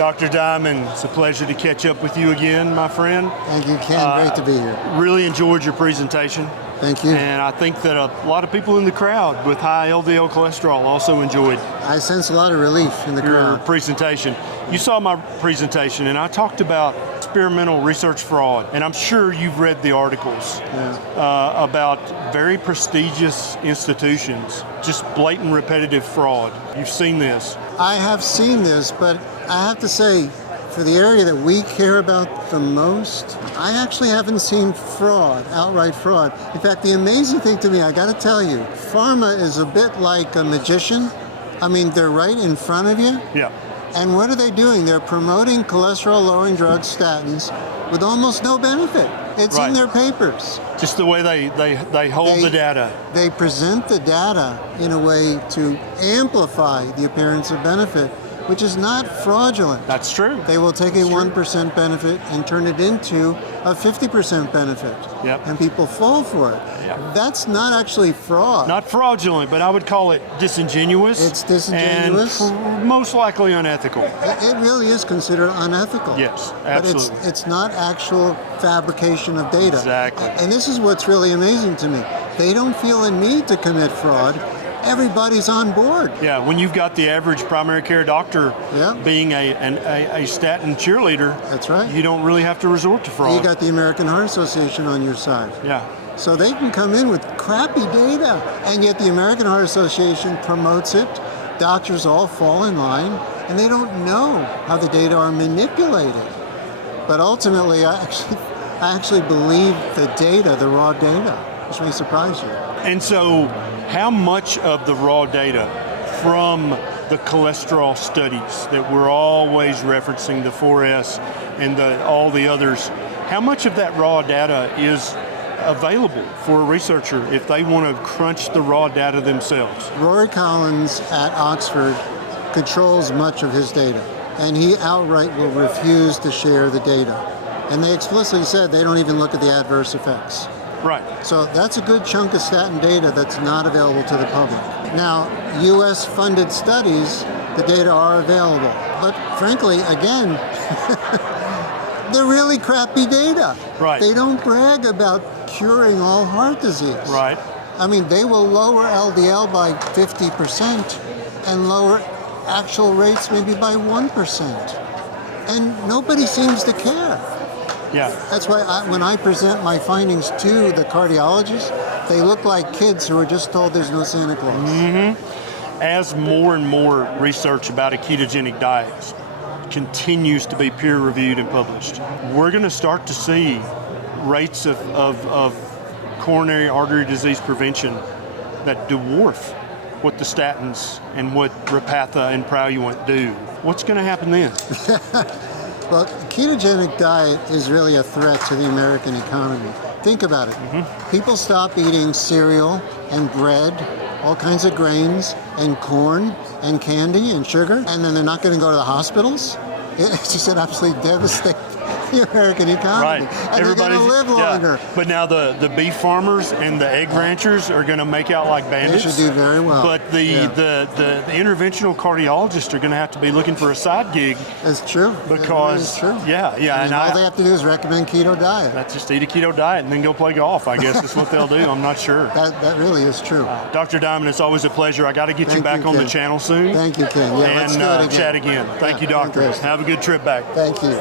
Dr. Diamond, it's a pleasure to catch up with you again, my friend. Thank you, Ken. Great to be here. Really enjoyed your presentation. Thank you. And I think that a lot of people in the crowd with high LDL cholesterol also enjoyed I sense a lot of relief in the your crowd. presentation. You saw my presentation, and I talked about experimental research fraud, and I'm sure you've read the articles about very prestigious institutions, just blatant repetitive fraud. You've seen this. I have seen this, but I have to say, for the area that we care about the most, I actually haven't seen fraud, outright fraud. In fact, the amazing thing to me, I gotta tell you, Pharma is a bit like a magician. I mean, they're right in front of you. Yeah. And what are they doing? They're promoting cholesterol-lowering drugs, statins, with almost no benefit. It's in their papers. Just the way they hold the data. They present the data in a way to amplify the appearance of benefit, which is not fraudulent. That's true. They will take a 1% benefit and turn it into a 50% benefit. Yep. And people fall for it. Yep. That's not actually fraud. Not fraudulent, but I would call it disingenuous. It's disingenuous. And most likely unethical. It really is considered unethical. Yes, absolutely. But it's not actual fabrication of data. Exactly. And this is what's really amazing to me. They don't feel a need to commit fraud. Everybody's on board. Yeah, when you've got the average primary care doctor being a statin cheerleader, that's right. You don't really have to resort to fraud. You got the American Heart Association on your side. Yeah. So they can come in with crappy data, and yet the American Heart Association promotes it. Doctors all fall in line, and they don't know how the data are manipulated. But ultimately, I actually believe the data, the raw data, which may surprise you. And so, how much of the raw data from the cholesterol studies that we're always referencing, the 4S and all the others, how much of that raw data is available for a researcher if they want to crunch the raw data themselves? Rory Collins at Oxford controls much of his data, and he outright will refuse to share the data. And they explicitly said they don't even look at the adverse effects. Right. So that's a good chunk of statin data that's not available to the public. Now, US funded studies, the data are available. But frankly, again, they're really crappy data. Right. They don't brag about curing all heart disease. Right. I mean, they will lower LDL by 50% and lower actual rates maybe by 1%. And nobody seems to care. Yeah. That's why when I present my findings to the cardiologists, they look like kids who are just told there's no Santa Claus. Mm-hmm. As more and more research about a ketogenic diet continues to be peer-reviewed and published, we're going to start to see rates of coronary artery disease prevention that dwarf what the statins and what Repatha and Praluent do. What's going to happen then? Well, the ketogenic diet is really a threat to the American economy. Think about it. Mm-hmm. People stop eating cereal and bread, all kinds of grains, and corn, and candy, and sugar, and then they're not going to go to the hospitals? It's just an absolutely devastating the American economy. Right. And they're going to live longer. But now the beef farmers and the egg ranchers are going to make out like bandits. They should do very well. But the interventional cardiologists are going to have to be looking for a side gig. That's true. Because true. Yeah. And all they have to do is recommend keto diet. That's just eat a keto diet and then go play golf. I guess that's what they'll do. I'm not sure. That really is true. Dr. Diamond, it's always a pleasure. I got to get you back on the channel soon. Thank you, Ken. Yeah, let's do it again. Chat again. Thank you, doctor. Have a good trip back. Thank you.